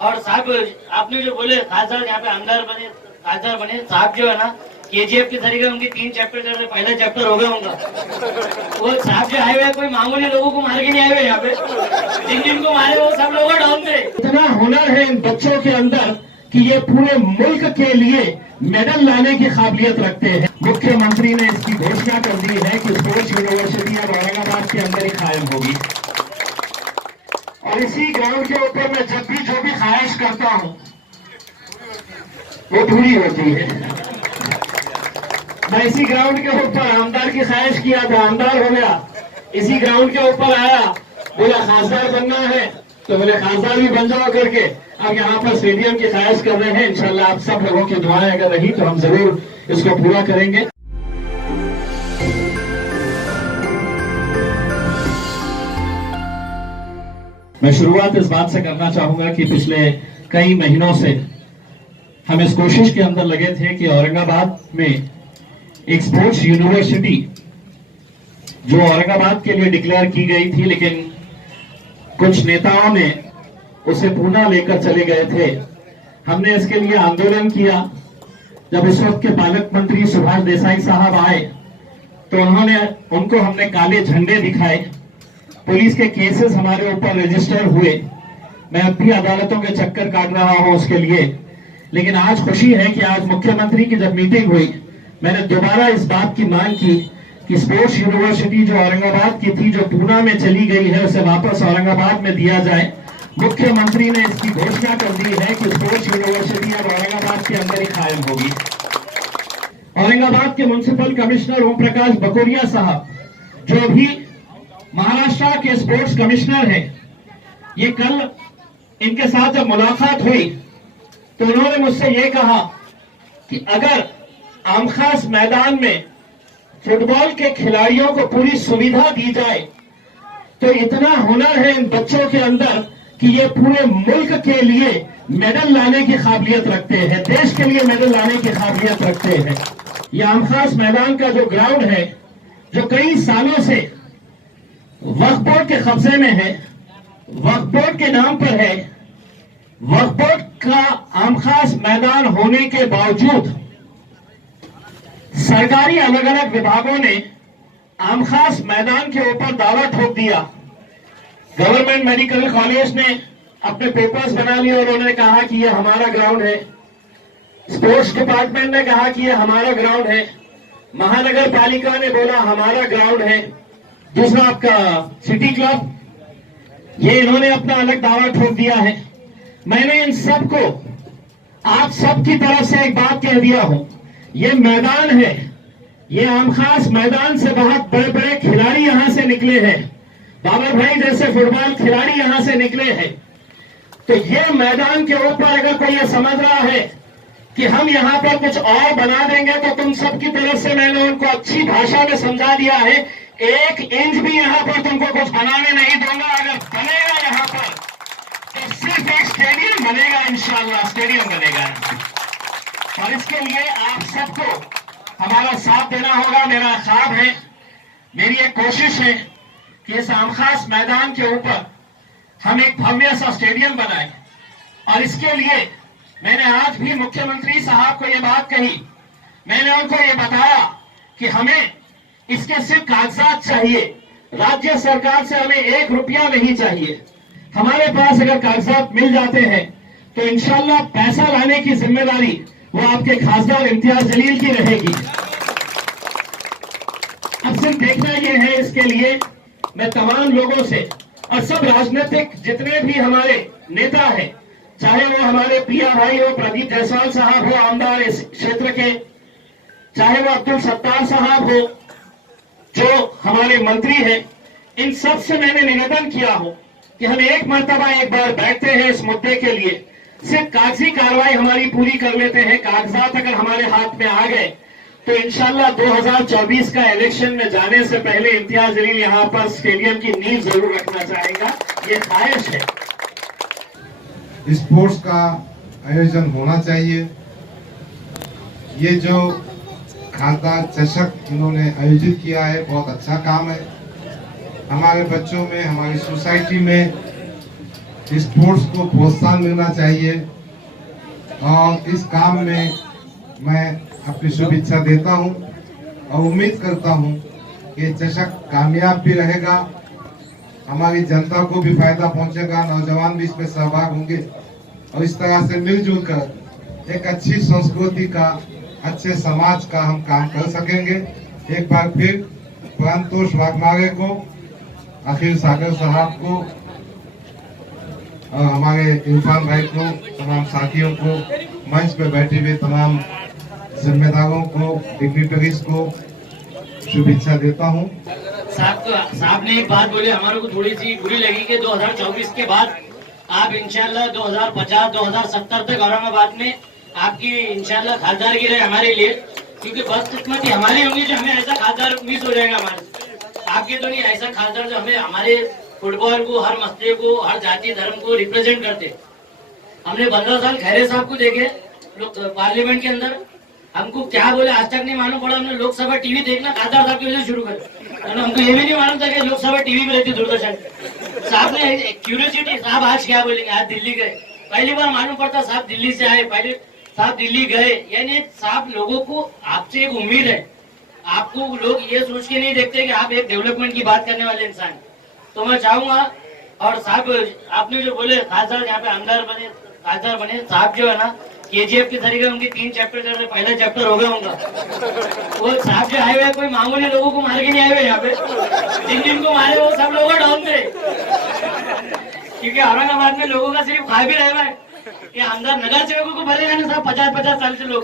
और साहब आपने जो बोले खासदार यहाँ पे खासदार बने साहब जो है ना केजीएफ के तरीके उनके 3 चैप्टर कर रहे, पहला चैप्टर हो गया उनका। वो साहब जो आए हुए कोई मामूली लोगों को मार के नहीं आए हुए यहाँ पे, जिनको मारे वो सब लोग डाउन थे। इतना हुनर है इन बच्चों के अंदर कि ये पूरे मुल्क के लिए मेडल लाने की काबिलियत रखते हैं। मुख्यमंत्री ने इसकी घोषणा कर दी है कि स्पोर्ट्स यूनिवर्सिटी अब औरंगाबाद के अंदर ही कायम होगी और इसी ग्राउंड के ऊपर मैं जब भी जो भी ख्वाहिश करता हूं वो पूरी होती है। मैं इसी ग्राउंड के ऊपर आमदार की ख्वाहिश किया था, आमदार हो गया। इसी ग्राउंड के ऊपर आया, बोला खासदार बनना है तो बोले खासदार भी बन जाओ करके अब यहाँ पर स्टेडियम की ख्वाहिश कर रहे हैं। इंशाल्लाह आप सब लोगों की दुआएं अगर रही तो हम जरूर इसको पूरा करेंगे। मैं शुरुआत इस बात से करना चाहूंगा कि पिछले कई महीनों से हम इस कोशिश के अंदर लगे थे कि औरंगाबाद में एक स्पोर्ट्स यूनिवर्सिटी जो औरंगाबाद के लिए डिक्लेयर की गई थी, लेकिन कुछ नेताओं ने उसे पूना लेकर चले गए थे। हमने इसके लिए आंदोलन किया। जब उस वक्त के पालक मंत्री सुभाष देसाई साहब आए तो उनको हमने काले झंडे दिखाए। पुलिस के केसेस हमारे ऊपर रजिस्टर हुए। मैं अब भी अदालतों के चक्कर काट रहा हूं उसके लिए, लेकिन आज खुशी है कि आज मुख्यमंत्री की जब मीटिंग हुई मैंने दोबारा इस बात की मांग की कि स्पोर्ट्स यूनिवर्सिटी जो औरंगाबाद की थी, जो पूना में चली गई है, उसे वापस औरंगाबाद में दिया जाए। मुख्यमंत्री ने इसकी घोषणा कर दी है कि स्पोर्ट्स यूनिवर्सिटी अब औरंगाबाद के अंदर ही कायम होगी। औरंगाबाद के म्युनिसिपल कमिश्नर ओम प्रकाश बकोरिया साहब जो अभी महाराष्ट्र के स्पोर्ट्स कमिश्नर हैं, ये कल इनके साथ जब मुलाकात हुई तो उन्होंने मुझसे ये कहा कि अगर आमखास मैदान में फुटबॉल के खिलाड़ियों को पूरी सुविधा दी जाए तो इतना हुनर है इन बच्चों के अंदर कि ये पूरे मुल्क के लिए मेडल लाने की काबिलियत रखते हैं, देश के लिए मेडल लाने की काबिलियत रखते हैं। ये आमखास मैदान का जो ग्राउंड है, जो कई सालों से वक्फ बोर्ड के कब्जे में है, वक्फ बोर्ड के नाम पर है, वक्फ बोर्ड का आमखास मैदान होने के बावजूद सरकारी अलग अलग विभागों ने आमखास मैदान के ऊपर दावा ठोक दिया। गवर्नमेंट मेडिकल कॉलेज ने अपने पेपर्स बना लिए और उन्होंने कहा कि यह हमारा ग्राउंड है। स्पोर्ट्स डिपार्टमेंट ने कहा कि यह हमारा ग्राउंड है। महानगर पालिका ने बोला हमारा ग्राउंड है। दूसरा आपका सिटी क्लब, ये इन्होंने अपना अलग दावा ठोक दिया है। मैंने इन सबको आप सबकी तरफ से एक बात कह दिया हूं, ये मैदान है, ये आमखास मैदान से बहुत बड़े बड़े खिलाड़ी यहां से निकले हैं। बाबर भाई जैसे फुटबॉल खिलाड़ी यहां से निकले हैं। तो ये मैदान के ऊपर अगर कोई ये समझ रहा है कि हम यहां पर कुछ और बना देंगे तो तुम सबकी तरफ से मैंने उनको अच्छी भाषा में समझा दिया है, 1 इंच भी यहां पर तुमको कुछ बनाने नहीं दूंगा। अगर बनेगा यहां पर तो सिर्फ एक स्टेडियम बनेगा, इंशाअल्लाह स्टेडियम बनेगा। और इसके लिए आप सबको हमारा साथ देना होगा। मेरा ख्वाब है, मेरी एक कोशिश है कि इस आमखास मैदान के ऊपर हम एक भव्य सा स्टेडियम बनाएं। और इसके लिए मैंने आज भी मुख्यमंत्री साहब को यह बात कही। मैंने उनको यह बताया कि हमें इसके सिर्फ कागजात चाहिए, राज्य सरकार से हमें 1 रुपया नहीं चाहिए। हमारे पास अगर कागजात मिल जाते हैं तो इंशाअल्लाह पैसा लाने की जिम्मेदारी वो आपके खासदार इम्तियाज जलील की रहेगी। अब सिर्फ देखना यह है, इसके लिए मैं तमाम लोगों से और सब राजनीतिक जितने भी हमारे नेता हैं, चाहे वो हमारे पिया भाई हो, प्रदीप जायसवाल साहब हो, आमदार इस क्षेत्र के, चाहे वो अब्दुल सत्तार साहब हो जो हमारे मंत्री हैं, इन सब से मैंने निवेदन किया हो कि हम एक बार बैठते हैं इस मुद्दे के लिए, सिर्फ कागजी कार्रवाई हमारी पूरी कर लेते हैं। कागजात अगर हमारे हाथ में आ गए तो इंशाल्लाह 2024 का इलेक्शन में जाने से पहले इम्तियाज जलील यहां पर स्टेडियम की नींव जरूर रखना चाहेगा, ये ख्वाहिश है। स्पोर्ट्स का आयोजन होना चाहिए। ये जो खासदार चषक इन्होंने आयोजित किया है, बहुत अच्छा काम है। हमारे बच्चों में, हमारी सोसाइटी में स्पोर्ट्स को प्रोत्साहन मिलना चाहिए और इस काम में मैं अपनी शुभेच्छा देता हूं और उम्मीद करता हूं कि चषक कामयाब भी रहेगा, हमारी जनता को भी फायदा पहुंचेगा, नौजवान भी इसमें सहभाग होंगे और इस तरह से मिलजुल कर एक अच्छी संस्कृति का, अच्छे समाज का हम काम कर सकेंगे। एक बार फिर प्रांतोष वाघमारे को, अखिल सागर साहब को और हमारे इरफान भाई को, तमाम साथियों को, मंच पे बैठे हुए तमाम जिम्मेदारों को, डिग्निटरीज को शुभेच्छा देता हूं। साहब ने एक बात बोली, हमारे को थोड़ी सी बुरी लगी कि 2024 के बाद आप इंशाल्लाह 2050-2070 तक औरंगाबाद में आपकी इंशाल्लाह खासदारगी रहे हमारे लिए, क्योंकि बदकिस्मती हमारी होंगी जो हमें ऐसा खासदार मिस हो जाएगा हमारे। आपके तो नहीं, ऐसा खासदार जो हमें हमारे फुटबॉल को, हर मसले को, हर जाति धर्म को रिप्रेजेंट करते। हमने 15 साल खैरे साहब को देखे लोग पार्लियामेंट के अंदर, हमको क्या बोले आज तक नहीं मालूम पड़ा। हमने लोकसभा टीवी देखना खासदार साहब की वजह से शुरू कर, हमको ये भी नहीं मालूम था कि लोकसभा टीवी पे रहती दूरदर्शन। साहब ने क्यूरियोसिटी, साहब आज क्या बोलेंगे, आज दिल्ली गए, पहली बार मालूम पड़ता साहब दिल्ली से आए, पहले साहब दिल्ली गए, यानी साहब लोगों को आपसे एक उम्मीद है। आपको लोग ये सोच के नहीं देखते कि आप एक डेवलपमेंट की बात करने वाले इंसान। तो मैं चाहूंगा, और साहब आपने जो बोले खासदार यहाँ पे खासदार बने, साहब जो है ना केजीएफ के तरीके उनकी 3 चैप्टर कर रहे, पहला चैप्टर हो गया उनका। वो साहब जो आए हुए कोई मामूली लोगों को मार के नहीं आए हुए यहाँ पे, जिनको मारे वो सब लोग डाउन थे, क्योंकि औरंगाबाद में लोगों का सिर्फ खा भी रहा है कि अंदर नगर सेवकों को भरे जाने साहब 50-50 साल से लोग।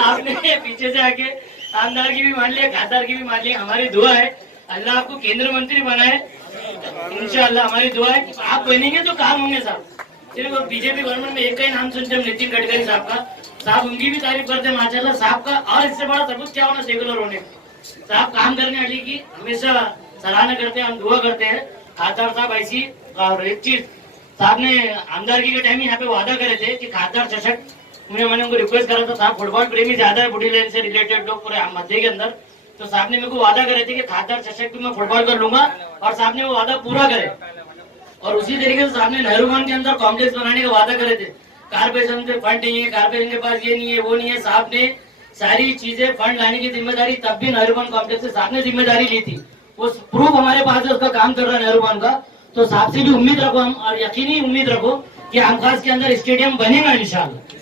आपने पीछे से आके आमदार की भी मान लिया, खासदार की भी मान लिया। हमारी दुआ है अल्लाह आपको केंद्र मंत्री बनाए, इंशाअल्लाह हमारी दुआ है कि आप बनेंगे तो काम होंगे साहब। सिर्फ बीजेपी गवर्नमेंट में एक का ही नाम सुनते हम, नितिन गडकरी साहब का, साहब उनकी भी तारीफ करते हैं माशाल्लाह साहब का। और इससे बड़ा सबूत क्या होना सेकुलर होने, साहब काम करने वाली की हमेशा सराहना करते हैं, हम दुआ करते हैं। खासदार साहब ऐसी, और एक चीज साहब ने आमदारगी के टाइम यहाँ पे वादा करे थे कि खासदार चषक, मैंने उनको रिक्वेस्ट करा था, साहब फुटबॉल प्रेमी ज्यादा है बुढ़ी लाइन से रिलेटेड लोग पूरे मध्य के अंदर, तो साहब ने मेरे को वादा करे थे कि खासदार चषक भी मैं फुटबॉल कर लूंगा, और साहब ने वो वादा पूरा करे। और उसी तरीके से साहब ने नेहरू भवन के अंदर कॉम्प्लेक्स बनाने का वादा करे थे। कारपोरेशन से फंड नहीं है, कारपोरेशन के पास ये नहीं है, वो नहीं है, साहब ने सारी चीजें फंड लाने की जिम्मेदारी तब भी नेहरू भवन कॉम्प्लेक्स से साहब ने जिम्मेदारी ली थी। वो प्रूफ हमारे पास है, उसका काम चल रहा है नेहरू भवन का। तो साहब से भी उम्मीद रखो हम, और यकीनी उम्मीद रखो कि आमखास के अंदर स्टेडियम बनेगा इंशाल्लाह।